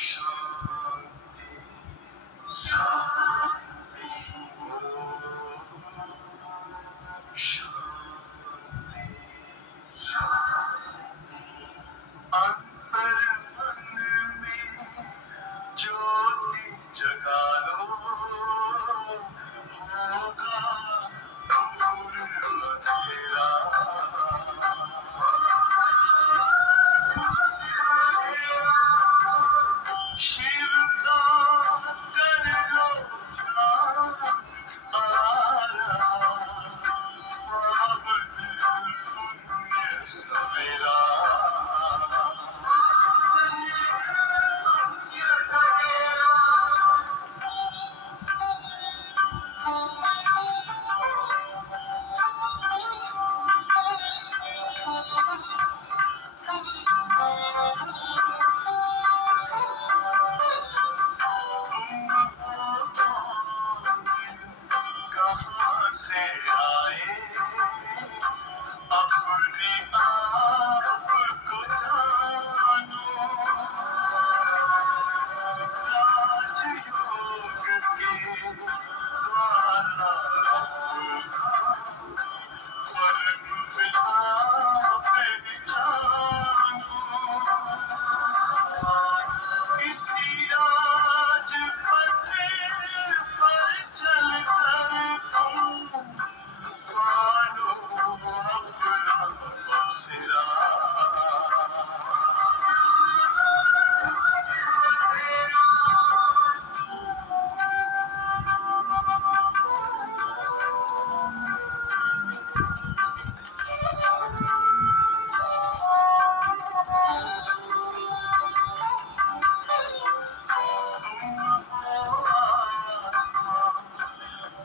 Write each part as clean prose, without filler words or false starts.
शांति शांति शांति अंतर मन में ज्योति जगा लो होगा दूर अंधेरा शिव का कर लो ध्यान आरा पावन पुण्य सवेरा कहाँ से आए अपने आप को जानो राजयोग के द्वारा परम पिता पहचानो इसी राजपथ पर चलकर तुम मानो अपना बसेरा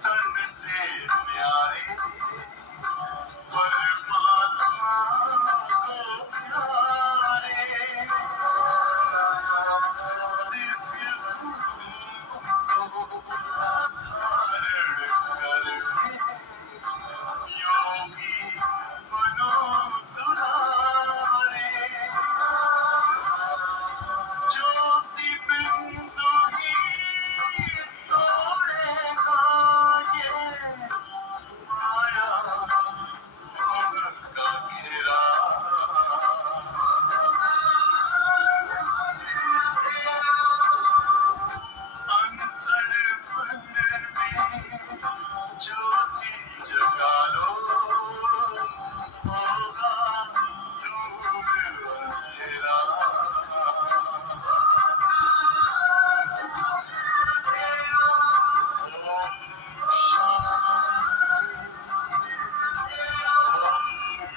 तन से प्यारे परमात्मा को प्यारे दिव्य को धारण करके योगी बनो दुलारे ज्योति बिंदु ही तोड़ेगा ये माया मोह का घेरा अंतर मन में ज्योति जगा लो होगा दूर अंधेरा ओम शांति ओम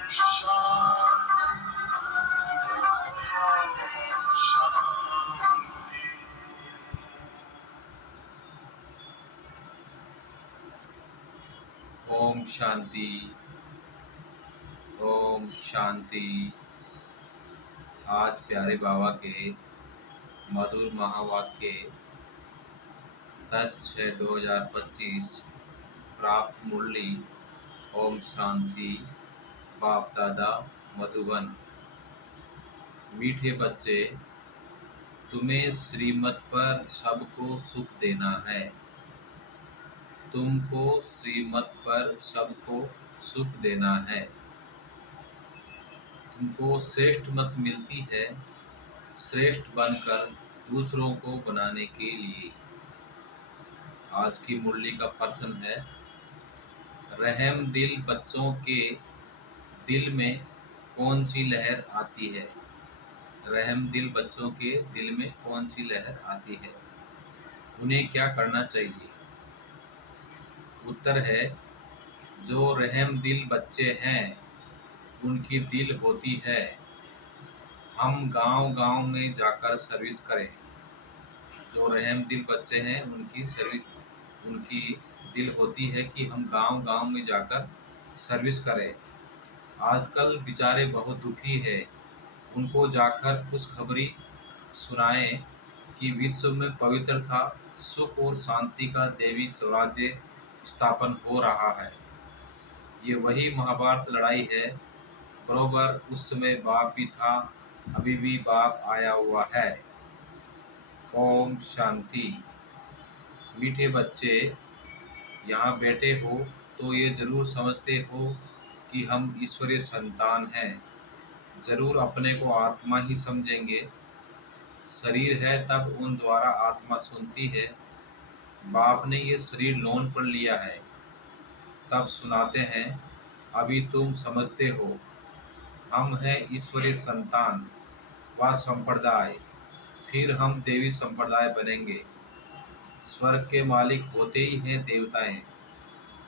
शांति। ओम शांति। ओम शांति। आज प्यारे बाबा के मधुर महावाक्य 10/6/2025 प्राप्त मुरली ओम शांति। बाप दादा मधुबन। मीठे बच्चे, तुम्हें श्रीमत पर सबको सुख देना है। तुमको श्रीमत पर सबको सुख देना है। तुमको श्रेष्ठ मत मिलती है श्रेष्ठ बनकर दूसरों को बनाने के लिए। आज की मुरली का प्रश्न है, रहम दिल बच्चों के दिल में कौन सी लहर आती है? रहम दिल बच्चों के दिल में कौन सी लहर आती है? उन्हें क्या करना चाहिए? उत्तर है, जो रहम दिल बच्चे हैं उनकी दिल होती है हम गांव-गांव में जाकर सर्विस करें। जो रहम दिल बच्चे हैं उनकी दिल होती है कि हम गांव-गांव में जाकर सर्विस करें। आजकल बेचारे बहुत दुखी है, उनको जाकर खुशखबरी सुनाएं कि विश्व में पवित्रता, सुख और शांति का देवी स्वराज्य स्थापन हो रहा है। ये वही महाभारत लड़ाई है। बरोबर उस समय बाप भी था, अभी भी बाप आया हुआ है। ओम शांति। मीठे बच्चे, यहाँ बैठे हो तो ये जरूर समझते हो कि हम ईश्वरीय संतान हैं। जरूर अपने को आत्मा ही समझेंगे। शरीर है तब उन द्वारा आत्मा सुनती है। बाप ने ये शरीर लोन पर लिया है तब सुनाते हैं। अभी तुम समझते हो हम हैं ईश्वरीय संतान व संप्रदाय। फिर हम देवी संप्रदाय बनेंगे। स्वर्ग के मालिक होते ही हैं देवताएं।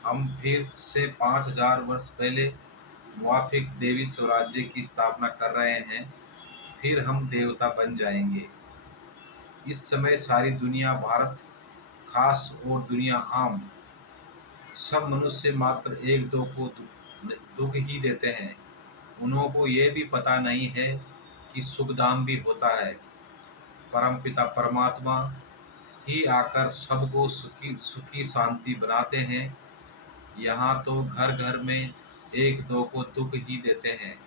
हम फिर से 5000 वर्ष पहले मुआफिक देवी स्वराज्य की स्थापना कर रहे हैं। फिर हम देवता बन जाएंगे। इस समय सारी दुनिया भारत खास और दुनिया आम सब मनुष्य मात्र एक दो को दुख ही देते हैं। उन्हों को ये भी पता नहीं है कि सुखधाम भी होता है। परमपिता परमात्मा ही आकर सबको सुखी सुखी शांति बनाते हैं। यहाँ तो घर घर में एक दो को दुख ही देते हैं।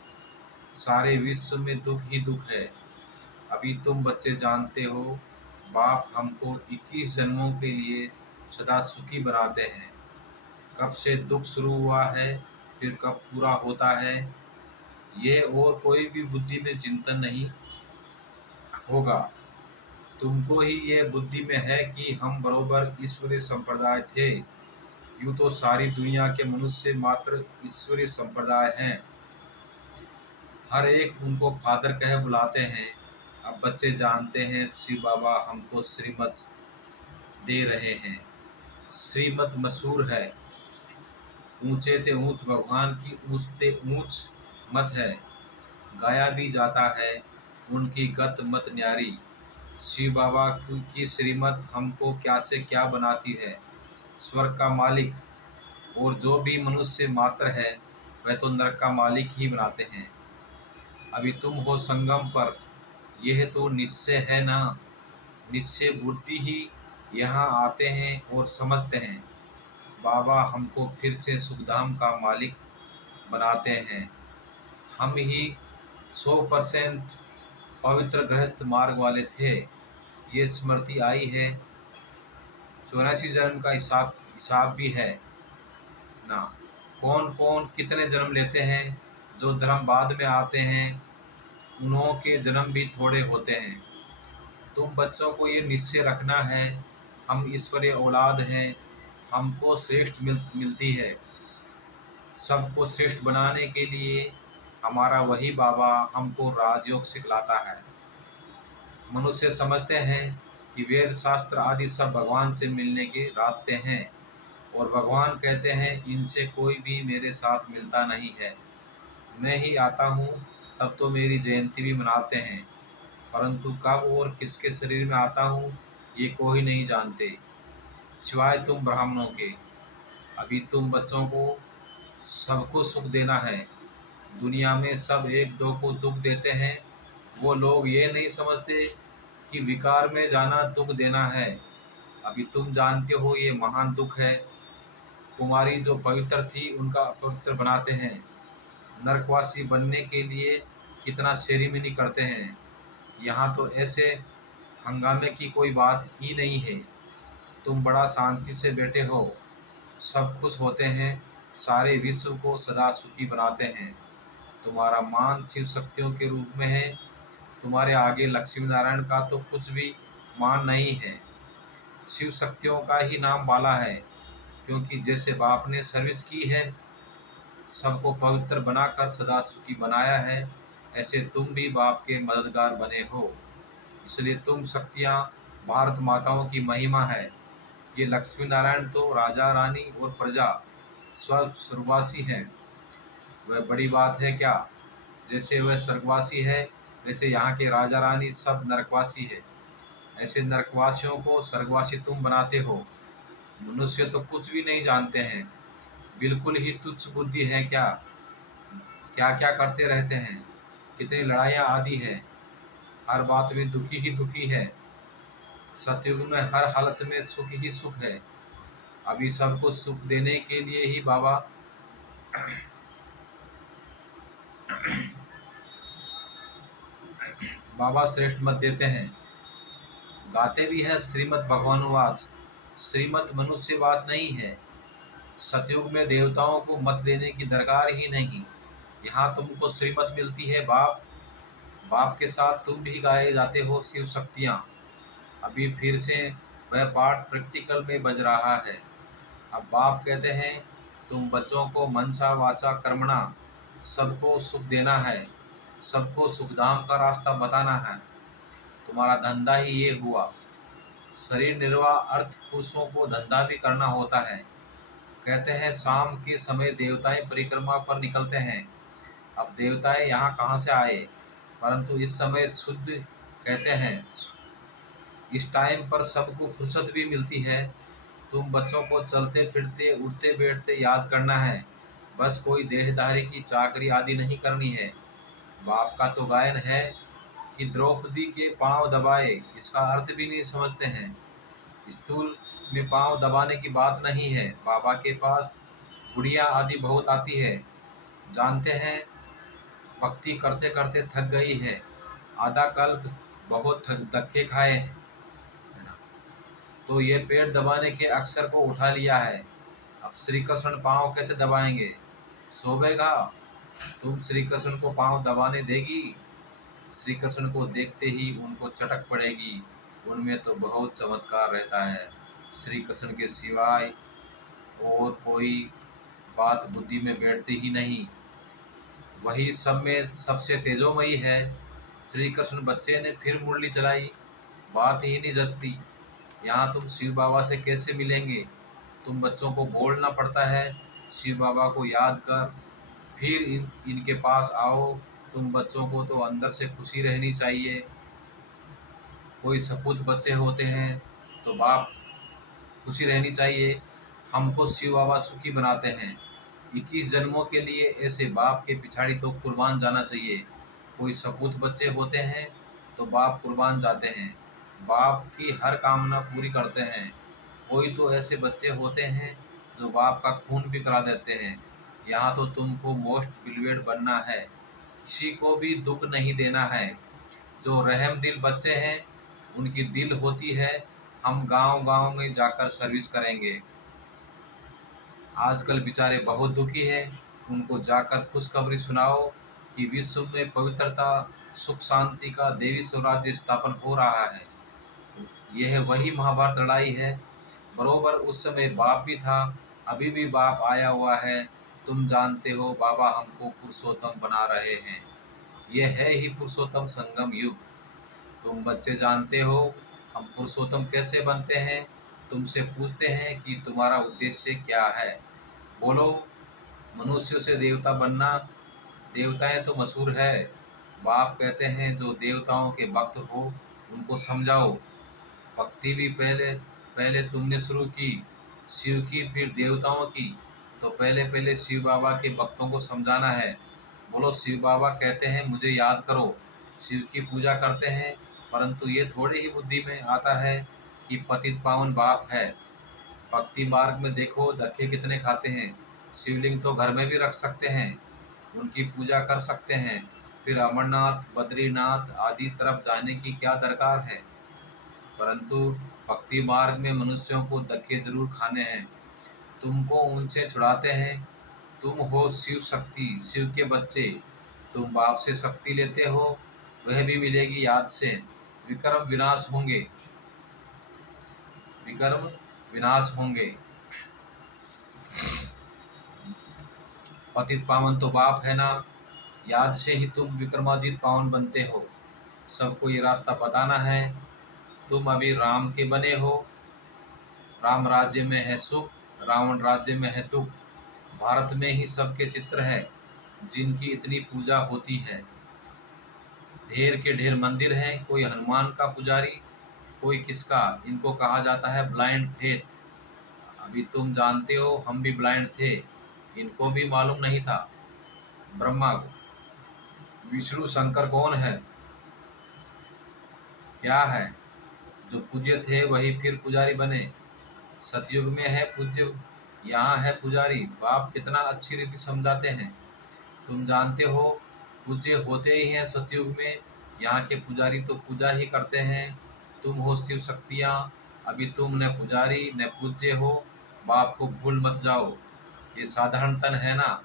सारे विश्व में दुख ही दुख है। अभी तुम बच्चे जानते हो बाप हमको 21 जन्मों के लिए सदा सुखी बनाते हैं। कब से दुख शुरू हुआ है फिर कब पूरा होता है यह और कोई भी बुद्धि में चिंतन नहीं होगा। तुमको ही ये बुद्धि में है कि हम बरोबर ईश्वरीय संप्रदाय थे। यूं तो सारी दुनिया के मनुष्य मात्र ईश्वरीय संप्रदाय हैं। हर एक उनको फादर कह बुलाते हैं। अब बच्चे जानते हैं शिव बाबा हमको श्रीमत दे रहे हैं। श्रीमत मशहूर है। ऊंचे ते ऊंच भगवान की ऊंच ते ऊंच मत है। गाया भी जाता है उनकी गत मत न्यारी। शिव बाबा की श्रीमत हमको क्या से क्या बनाती है। स्वर्ग का मालिक और जो भी मनुष्य मात्र है वह तो नरक का मालिक ही बनाते हैं। अभी तुम हो संगम पर। यह तो निश्चय है ना। निश्चय बुद्धि ही यहाँ आते हैं और समझते हैं। बाबा हमको फिर से सुखधाम का मालिक बनाते हैं। हम ही 100% पवित्र गृहस्थ मार्ग वाले थे। ये स्मृति आई है। 84 जन्म का हिसाब भी है ना। कौन कौन कितने जन्म लेते हैं। जो धर्म बाद में आते हैं उन्हों के जन्म भी थोड़े होते हैं। तुम बच्चों को ये निश्चय रखना है हम ईश्वरीय औलाद हैं। हमको श्रेष्ठ मिलती है। सबको श्रेष्ठ बनाने के लिए हमारा वही बाबा हमको राजयोग सिखलाता है। मनुष्य समझते हैं कि वेद शास्त्र आदि सब भगवान से मिलने के रास्ते हैं और भगवान कहते हैं इनसे कोई भी मेरे साथ मिलता नहीं है। मैं ही आता हूँ तब तो मेरी जयंती भी मनाते हैं। परंतु कब और किसके शरीर में आता हूँ ये कोई नहीं जानते सिवाय तुम ब्राह्मणों के। अभी तुम बच्चों को सबको सुख देना है। दुनिया में सब एक दो को दुख देते हैं। वो लोग ये नहीं समझते कि विकार में जाना दुख देना है। अभी तुम जानते हो ये महान दुख है। कुमारी जो पवित्र थी उनका अपवित्र बनाते हैं। नरकवासी बनने के लिए कितना सेरेमनी करते हैं। यहाँ तो ऐसे हंगामे की कोई बात ही नहीं है। तुम बड़ा शांति से बैठे हो। सब खुश होते हैं। सारे विश्व को सदा सुखी बनाते हैं। तुम्हारा मान शिव शक्तियों के रूप में है। तुम्हारे आगे लक्ष्मी नारायण का तो कुछ भी मान नहीं है। शिव शक्तियों का ही नाम बाला है। क्योंकि जैसे बाप ने सर्विस की है सबको पवित्र बनाकर सदा सुखी बनाया है ऐसे तुम भी बाप के मददगार बने हो। इसलिए तुम शक्तियाँ भारत माताओं की महिमा है। ये लक्ष्मी नारायण तो राजा रानी और प्रजा स्वर्गवासी हैं। वह बड़ी बात है क्या। जैसे वह स्वर्गवासी है वैसे यहाँ के राजा रानी सब नरकवासी है। ऐसे नरकवासियों को स्वर्गवासी तुम बनाते हो। मनुष्य तो कुछ भी नहीं जानते हैं। बिल्कुल ही तुच्छ बुद्धि है क्या। क्या क्या करते रहते हैं। कितनी लड़ाइयाँ आदि है। हर बात में दुखी ही दुखी है। सतयुग में हर हालत में सुख ही सुख है। अभी सबको सुख देने के लिए ही बाबा श्रेष्ठ मत देते हैं। गाते भी हैं श्रीमद् भगवानुवाच, श्रीमद् मनुष्यवाच नहीं है। सतयुग में देवताओं को मत देने की दरकार ही नहीं। यहाँ तुमको श्रीमत मिलती है बाप, बाप के साथ तुम भी गाए जाते हो शिव शक्तियाँ। अभी फिर से वह पाठ प्रैक्टिकल में बज रहा है। अब बाप कहते हैं तुम बच्चों को मनसा वाचा कर्मणा सबको सुख देना है, सबको सुखधाम का रास्ता बताना है। तुम्हारा धंधा ही ये हुआ। शरीर निर्वाह अर्थ पुरुषों को धंधा भी करना होता है। कहते हैं शाम के समय देवताएं परिक्रमा पर निकलते हैं। अब देवताएं यहाँ कहाँ से आए? परंतु इस समय शुद्ध कहते हैं इस टाइम पर सबको फुर्सत भी मिलती है। तुम बच्चों को चलते फिरते उठते बैठते याद करना है। बस कोई देहधारी की चाकरी आदि नहीं करनी है। बाप का तो गायन है कि द्रौपदी के पांव दबाए, इसका अर्थ भी नहीं समझते हैं। स्थूल में पांव दबाने की बात नहीं है। बाबा के पास बुढ़िया आदि बहुत आती है। जानते हैं भक्ति करते करते थक गई है, आधा कल्प बहुत धक्के खाए हैं, है ना? तो ये पेट दबाने के अक्षर को उठा लिया है। अब श्री कृष्ण पांव कैसे दबाएंगे? सोवेगा? तुम श्री कृष्ण को पांव दबाने देगी? श्री कृष्ण को देखते ही उनको चटक पड़ेगी। उनमें तो बहुत चमत्कार रहता है। श्री कृष्ण के सिवाय और कोई बात बुद्धि में बैठती ही नहीं। वही सब में सबसे तेजोमयी है। श्री कृष्ण बच्चे ने फिर मुरली चलाई, बात ही नहीं जचती। यहाँ तुम शिव बाबा से कैसे मिलेंगे? तुम बच्चों को बोलना पड़ता है शिव बाबा को याद कर, फिर इनके पास आओ। तुम बच्चों को तो अंदर से खुशी रहनी चाहिए। कोई सपूत बच्चे होते हैं तो बाप खुशी रहनी चाहिए। हमको शिव बाबा सुखी बनाते हैं। 21 जन्मों के लिए ऐसे बाप के पिछाड़ी तो कुर्बान जाना चाहिए। कोई सपूत बच्चे होते हैं तो बाप कुर्बान जाते हैं, बाप की हर कामना पूरी करते हैं। कोई तो ऐसे बच्चे होते हैं जो बाप का खून भी करा देते हैं। यहाँ तो तुमको मोस्ट बिलवेड बनना है, किसी को भी दुख नहीं देना है। जो रहम दिल बच्चे हैं उनकी दिल होती है हम गांव गांव में जाकर सर्विस करेंगे। आजकल बेचारे बहुत दुखी हैं, उनको जाकर खुशखबरी सुनाओ कि विश्व में पवित्रता सुख शांति का देवी स्वराज्य स्थापन हो रहा है। यह वही महाभारत लड़ाई है। बरोबर उस समय बाप भी था, अभी भी बाप आया हुआ है। तुम जानते हो बाबा हमको पुरुषोत्तम बना रहे हैं। यह है ही पुरुषोत्तम संगम युग। तुम बच्चे जानते हो हम पुरुषोत्तम कैसे बनते हैं? तुमसे पूछते हैं कि तुम्हारा उद्देश्य क्या है? बोलो। मनुष्य से देवता बनना। देवताएं तो मशहूर है। बाप कहते हैं जो देवताओं के भक्त हो उनको समझाओ। भक्ति भी पहले पहले तुमने शुरू की, शिव की फिर देवताओं की। तो पहले पहले शिव बाबा के भक्तों को समझाना है। बोलो शिव बाबा कहते हैं मुझे याद करो। शिव की पूजा करते हैं, परंतु ये थोड़ी ही बुद्धि में आता है कि पतित पावन बाप है। भक्ति मार्ग में देखो धक्के कितने खाते हैं। शिवलिंग तो घर में भी रख सकते हैं, उनकी पूजा कर सकते हैं। फिर अमरनाथ बद्रीनाथ आदि तरफ जाने की क्या दरकार है? परंतु भक्ति मार्ग में मनुष्यों को धक्के जरूर खाने हैं। तुमको उनसे छुड़ाते हैं। तुम हो शिव शक्ति, शिव के बच्चे। तुम बाप से शक्ति लेते हो, वह भी मिलेगी याद से। विक्रम विनाश होंगे, विक्रम विनाश होंगे। पतित पावन तो बाप है ना, याद से ही तुम विक्रमादित्य पावन बनते हो। सबको ये रास्ता बताना है। तुम अभी राम के बने हो। राम राज्य में है सुख, रावण राज्य में है दुख। भारत में ही सबके चित्र हैं जिनकी इतनी पूजा होती है। ढेर के ढेर मंदिर हैं, कोई हनुमान का पुजारी, कोई किसका। इनको कहा जाता है ब्लाइंड फेथ। अभी तुम जानते हो हम भी ब्लाइंड थे, इनको भी मालूम नहीं था। ब्रह्मा विष्णु शंकर कौन है, क्या है? जो पूज्य थे वही फिर पुजारी बने। सतयुग में है पूज्य, यहाँ है पुजारी। बाप कितना अच्छी रीति समझाते हैं। तुम जानते हो पूज्य होते ही हैं सतयुग में। यहाँ के पुजारी तो पूजा ही करते हैं। तुम हो शिव शक्तियाँ, अभी तुम न पुजारी न पूज्य हो, बाप को भूल मत जाओ। ये साधारण तन है ना,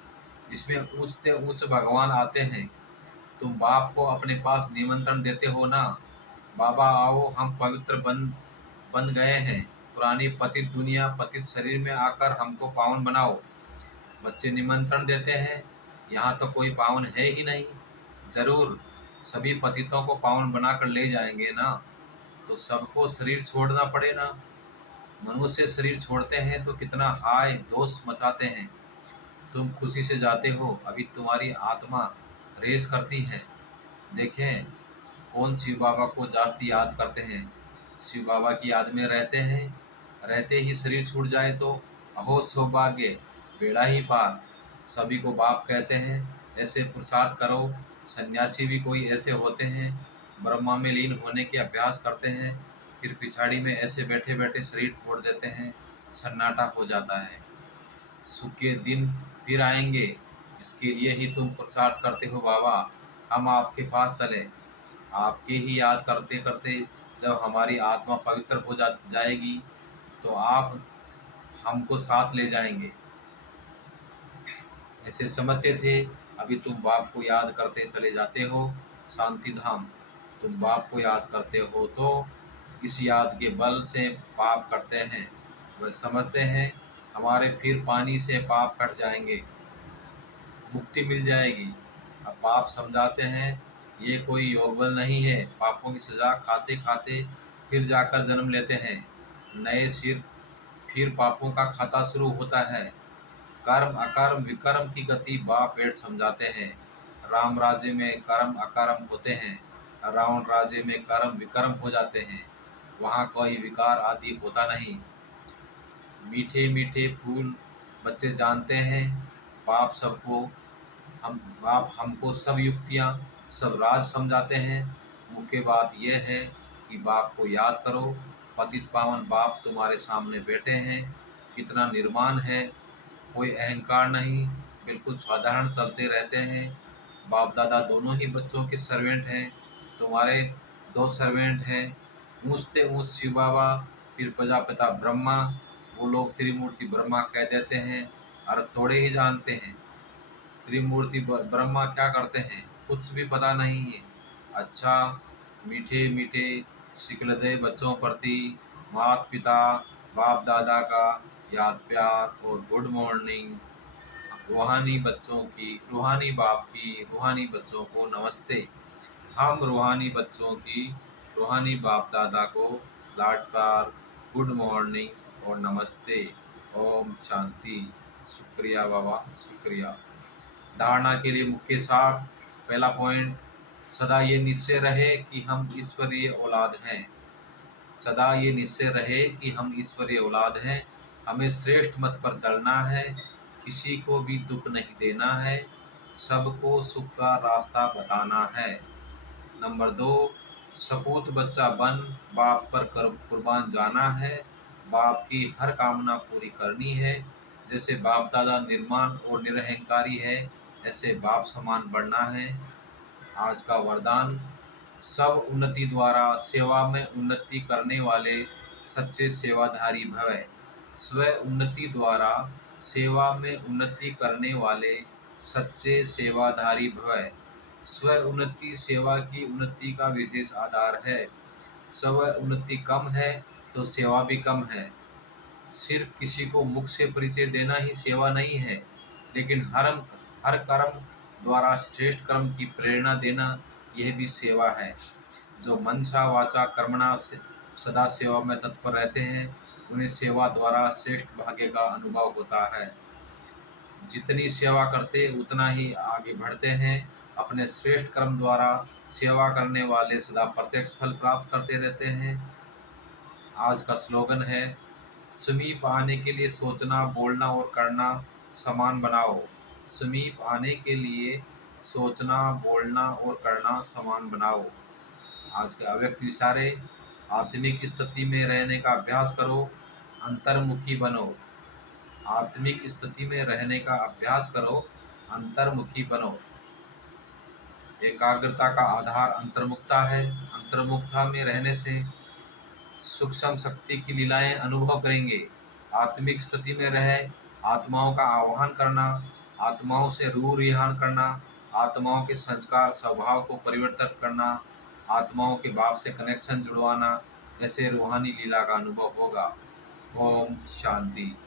इसमें उच्च से उच्च भगवान आते हैं। तुम बाप को अपने पास निमंत्रण देते हो ना, बाबा आओ हम पवित्र बन बन गए हैं, पुरानी पतित दुनिया पतित शरीर में आकर हमको पावन बनाओ। बच्चे निमंत्रण देते हैं, यहाँ तो कोई पावन है ही नहीं। जरूर सभी पतितों को पावन बनाकर ले जाएंगे ना, तो सबको शरीर छोड़ना पड़े ना। मनुष्य शरीर छोड़ते हैं तो कितना हाय दोष मचाते हैं। तुम खुशी से जाते हो, अभी तुम्हारी आत्मा रेस करती है। देखें कौन शिव बाबा को जास्ती याद करते हैं। शिव बाबा की याद में रहते हैं, रहते ही शरीर छूट जाए तो अहो सौभाग्य, बेड़ा ही पार। सभी को बाप कहते हैं, ऐसे पुरुषार्थ करो। सन्यासी भी कोई ऐसे होते हैं, ब्रह्मा में लीन होने के अभ्यास करते हैं, फिर पिछाड़ी में ऐसे बैठे बैठे शरीर छोड़ देते हैं, सन्नाटा हो जाता है। सुख के दिन फिर आएंगे, इसके लिए ही तुम पुरुषार्थ करते हो बाबा। हम आपके पास चले, आपके ही याद करते करते जब हमारी आत्मा पवित्र हो जाएगी तो आप हमको साथ ले जाएंगे। ऐसे समझते थे, अभी तुम बाप को याद करते चले जाते हो शांति धाम। तुम बाप को याद करते हो तो इस याद के बल से पाप करते हैं। वह समझते हैं हमारे फिर पानी से पाप कट जाएंगे, मुक्ति मिल जाएगी। अब पाप समझाते हैं ये कोई योग बल नहीं है, पापों की सजा खाते खाते फिर जाकर जन्म लेते हैं नए सिर, फिर पापों का खाता शुरू होता है। कर्म अकर्म विकर्म की गति बाप पेट समझाते हैं। राम राज्य में कर्म अकर्म होते हैं, रावण राज्य में कर्म विकर्म हो जाते हैं। वहाँ कोई विकार आदि होता नहीं। मीठे मीठे फूल बच्चे जानते हैं, बाप सबको हम बाप हमको सब युक्तियाँ सब राज समझाते हैं। मुख्य बात यह है कि बाप को याद करो। पतित पावन बाप तुम्हारे सामने बैठे हैं, कितना निर्माण है, कोई अहंकार नहीं, बिल्कुल साधारण चलते रहते हैं। बाप दादा दोनों ही बच्चों के सर्वेंट हैं, तुम्हारे दो सर्वेंट हैं, ऊँचते ऊँच शिव बाबा, फिर प्रजापिता ब्रह्मा। वो लोग त्रिमूर्ति ब्रह्मा कह देते हैं, और थोड़े ही जानते हैं त्रिमूर्ति ब्रह्मा क्या करते हैं, कुछ भी पता नहीं है। अच्छा, मीठे मीठे सिकलदे बच्चों प्रति माता पिता बाप दादा का याद प्यार और गुड मॉर्निंग। रूहानी बच्चों की, रूहानी बाप की रूहानी बच्चों को नमस्ते। हम रूहानी बच्चों की रूहानी बाप दादा को लाड प्यार, गुड मॉर्निंग और नमस्ते। ओम शांति। शुक्रिया बाबा, शुक्रिया। धारणा के लिए मुख्य सार, पहला पॉइंट, सदा ये निश्चय रहे कि हम ईश्वरीय औलाद हैं। सदा ये निश्चय रहे कि हम ईश्वरीय औलाद हैं। हमें श्रेष्ठ मत पर चलना है, किसी को भी दुख नहीं देना है, सबको सुख का रास्ता बताना है। नंबर 2, सपूत बच्चा बन बाप पर कुर्बान जाना है, बाप की हर कामना पूरी करनी है। जैसे बाप दादा निर्माण और निरहंकारी है, ऐसे बाप समान बढ़ना है। आज का वरदान, सब उन्नति द्वारा सेवा में उन्नति करने वाले सच्चे सेवाधारी भव। स्व उन्नति द्वारा सेवा में उन्नति करने वाले सच्चे सेवाधारी भव। स्व उन्नति सेवा की उन्नति का विशेष आधार है। स्व उन्नति कम है तो सेवा भी कम है। सिर्फ किसी को मुख से परिचय देना ही सेवा नहीं है, लेकिन हर कर्म द्वारा श्रेष्ठ कर्म की प्रेरणा देना, यह भी सेवा है। जो मनसा वाचा कर्मणा से सदा सेवा में तत्पर रहते हैं, उन्हें सेवा द्वारा श्रेष्ठ भाग्य का अनुभव होता है। जितनी सेवा करते उतना ही आगे बढ़ते हैं। अपने श्रेष्ठ कर्म द्वारा सेवा करने वाले सदा प्रत्यक्ष फल प्राप्त करते रहते हैं। आज का स्लोगन है, समीप आने के लिए सोचना बोलना और करना समान बनाओ। समीप आने के लिए सोचना बोलना और करना समान बनाओ। आज के अव्यक्त इशारे, आत्मिक स्थिति में रहने का अभ्यास करो, अंतर्मुखी बनो। आत्मिक स्थिति में रहने का अभ्यास करो, अंतर्मुखी बनो। एकाग्रता का आधार अंतर्मुखता है। अंतर्मुखता में रहने से सूक्ष्म शक्ति की लीलाएं अनुभव करेंगे। आत्मिक स्थिति में रह आत्माओं का आह्वान करना, आत्माओं से रूह रिहान करना, आत्माओं के संस्कार स्वभाव को परिवर्तित करना, आत्माओं के बाप से कनेक्शन जुड़वाना, ऐसे रूहानी लीला का अनुभव होगा। ओम शांति।